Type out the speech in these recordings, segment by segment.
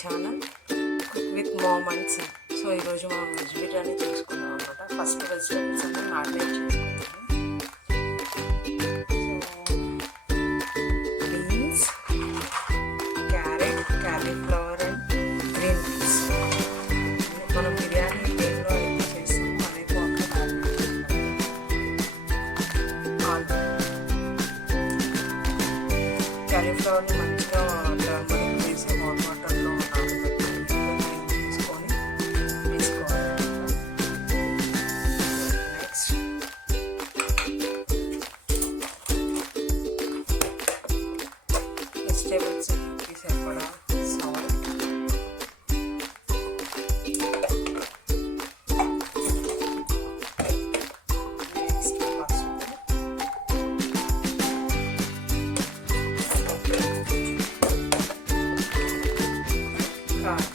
Channel cook with mom and son. So ఈరోజు మనం veg biryani చేసుకున్నాం అనమాట. ఫస్ట్ వెజిటేబుల్స్ అన్నీ మ్యారినేట్ చేసుకుంటాము. So beans, carrot, cauliflower and green peas. మనం బిర్యానీ దేంట్లో అయితే చేస్తామో అదే పాట్లో క్యాలీఫ్లవర్ని మంచిగా టర్మరిక్ వేసి హాట్ వాటర్లో తీసుకొని వేసుకోవాలి. నెక్స్ట్ వెజిటేబుల్స్ సరిపడా సాల్ట్, నెక్స్ట్ పసుపు, కారం,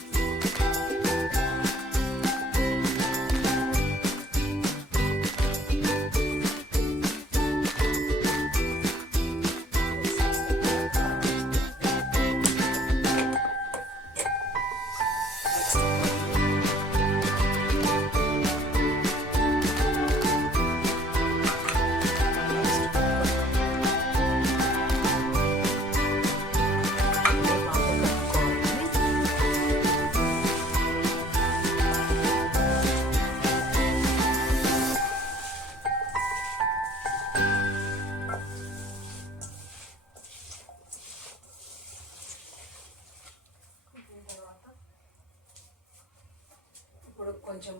ఇప్పుడు కొంచెం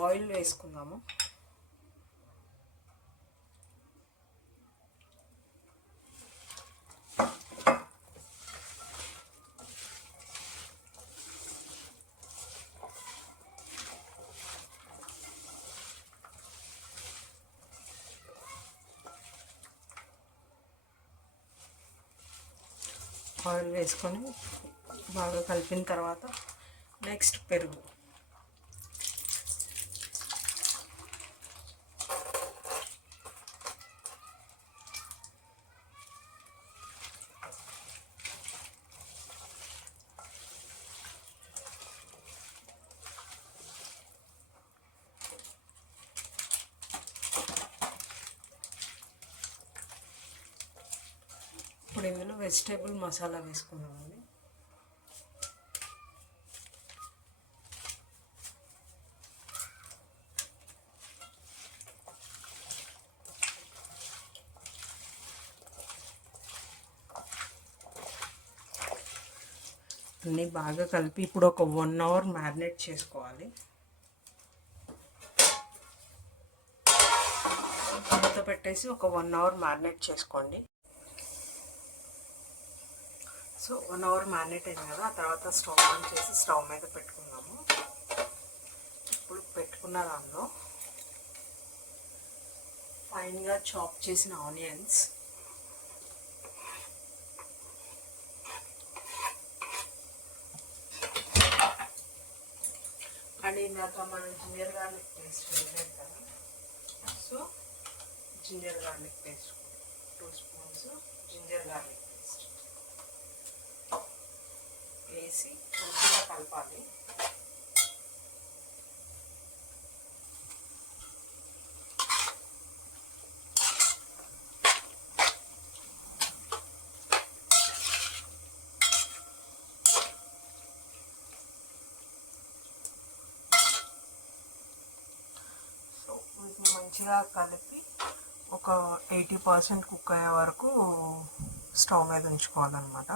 ఆయిల్ వేసుకుందాము. ఆయిల్ వేసుకొని బాగా కలిపిన తర్వాత నెక్స్ట్ పెరుగు, ఇప్పుడు ఇందులో వెజిటేబుల్ మసాలా వేసుకున్నామండి. అన్నీ బాగా కలిపి ఇప్పుడు ఒక 1 అవర్ మ్యారినేట్ చేసుకోవాలి. మూత పెట్టేసి ఒక 1 అవర్ మ్యారినేట్ చేసుకోండి. సో 1 అవర్ మ్యారినేట్ అయింది కదా, ఆ తర్వాత స్టవ్ ఆన్ చేసి స్టవ్ మీద పెట్టుకుందాము. ఇప్పుడు పెట్టుకున్న దానిలో ఫైన్గా చాప్ చేసిన ఆనియన్స్, అండ్ ఇందాక మనం జింజర్ గార్లిక్ పేస్ట్ వేయలేదు కదా, so ginger garlic paste 2 spoons ginger garlic paste వేసి మంచిగా కలపాలి. సో వీటిని మంచిగా కలిపి ఒక 80% కుక్ అయ్యే వరకు స్టవ్ మీద ఉంచుకోవాలన్నమాట.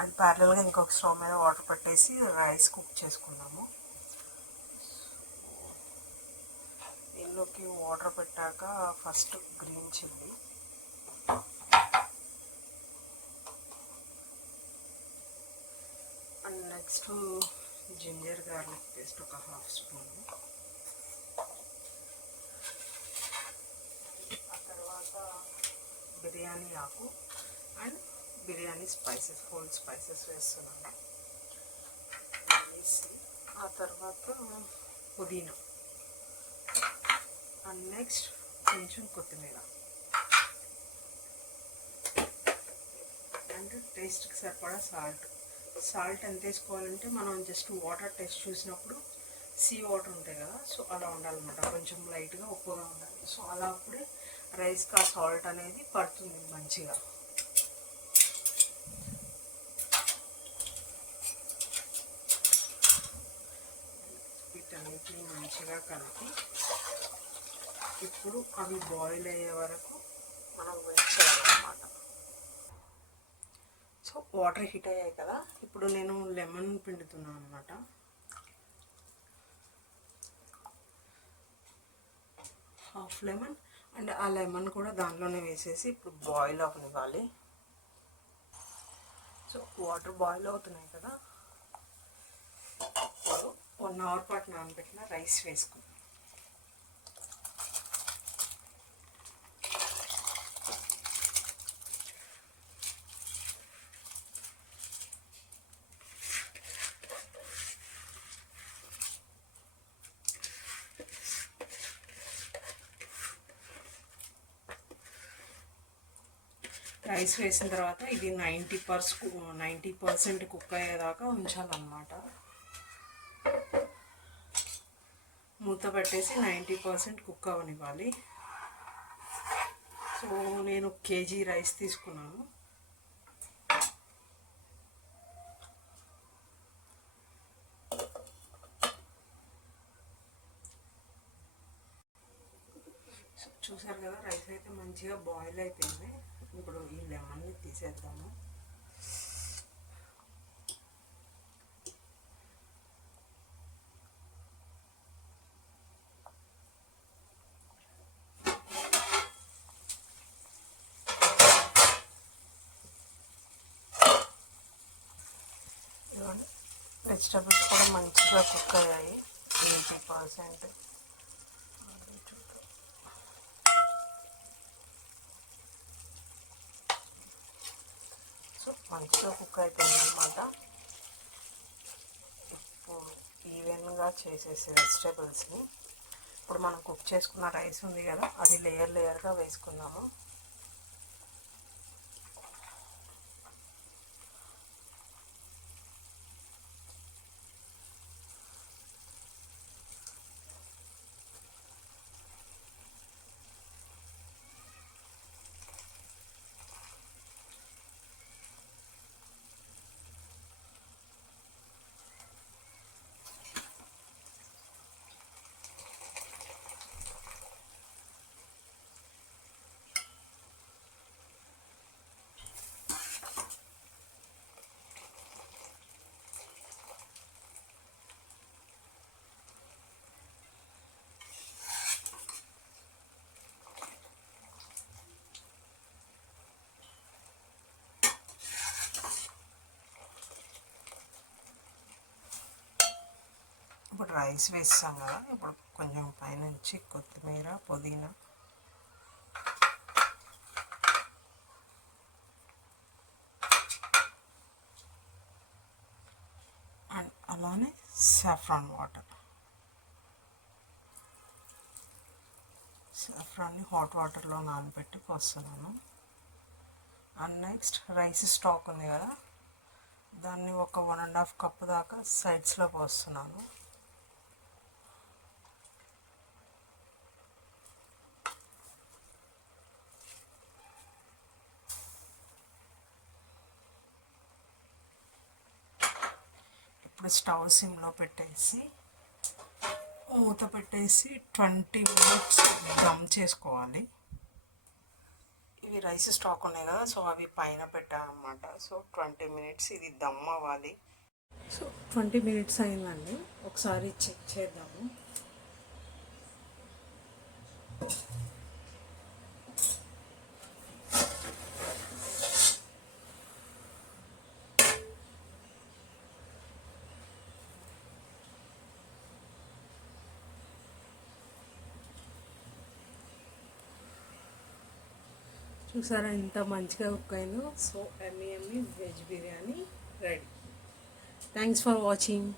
అండ్ ప్యారలల్గా ఇంకొక స్టవ్ మీద వాటర్ పెట్టేసి రైస్ కుక్ చేసుకున్నాము. దీనిలోకి వాటర్ పెట్టాక first green chilli, and next ginger garlic paste ఒక 1/2 స్పూన్, ఆ తర్వాత బిర్యానీ ఆకు and biryani spices, whole spices వేస్తున్నాను. వేసి ఆ తర్వాత పుదీనా అండ్ నెక్స్ట్ కొంచెం కొత్తిమీర అండ్ టేస్ట్కి సరిపడా సాల్ట్ సాల్ట్ ఎంత వేసుకోవాలంటే మనం జస్ట్ వాటర్ టెస్ట్ చూసినప్పుడు సీ వాటర్ ఉంటాయి కదా, సో అలా ఉండాలన్నమాట. కొంచెం లైట్గా ఉప్పుగా ఉండాలి. సో అలా అప్పుడే రైస్కి ఆ సాల్ట్ అనేది పడుతుంది మంచిగా. వీటన్నిటిని మంచిగా కలిపి ఇప్పుడు అవి బాయిల్ అయ్యే వరకు మనం వెయిట్ చేయాలన్నమాట. సో వాటర్ హీట్ అయ్యాయి కదా, ఇప్పుడు నేను లెమన్ పిండుతున్నాను అనమాట. హాఫ్ లెమన్, అండ్ ఆ లెమన్ కూడా దాంట్లోనే వేసేసి ఇప్పుడు బాయిల్ అవ్వనివ్వాలి. సో వాటర్ బాయిల్ అవుతున్నాయి కదా, 1 అవర్ పాటు నానబెట్టిన రైస్ వేసుకుందాం. రైస్ వేసిన తర్వాత ఇది 90% కుక్ అయ్యేదాకా ఉంచాలన్నమాట. మూత పెట్టేసి 90% కుక్ అవ్వనివ్వాలి. సో నేను కేజీ రైస్ తీసుకున్నాను. చూసారు కదా, రైస్ అయితే మంచిగా బాయిల్ అయిపోయింది. ఇప్పుడు ఈ లెమన్ని తీసేద్దాము. వెజిటబుల్స్ కూడా మంచిగా కుక్ అయ్యాయి 80%. సో మంచిగా కుక్ అయిపోయింది అనమాట. ఇప్పుడు ఈవెన్గా చేసేసి వెజిటబుల్స్ని ఇప్పుడు మనం కుక్ చేసుకున్న రైస్ ఉంది కదా, అది లేయర్గా వేసుకుందాము. ఇప్పుడు రైస్ వేస్తాం కదా, ఇప్పుడు కొంచెం పైనుంచి కొత్తిమీర, పుదీనా, అండ్ అలానే సాఫ్రాన్ వాటర్. సాఫ్రాన్ని హాట్ వాటర్లో నానబెట్టి పోస్తున్నాను. అండ్ నెక్స్ట్ రైస్ స్టాక్ ఉంది కదా, దాన్ని ఒక 1.5 కప్ దాకా సైడ్స్లో పోస్తున్నాను. ఇప్పుడు స్టవ్ సిమ్లో పెట్టేసి మూత పెట్టేసి 20 మినిట్స్ దమ్ చేసుకోవాలి. ఇవి రైస్ స్టాక్ ఉన్నాయి కదా, సో అవి పైన పెట్టానమాట. సో 20 మినిట్స్ ఇది దమ్ అవ్వాలి. సో 20 మినిట్స్ అయిందండి, ఒకసారి చెక్ చేద్దాము. చూసారా ఎంత మంచిగా కుక్ అయిందో. So Emmy veg biryani ready. Thanks for watching.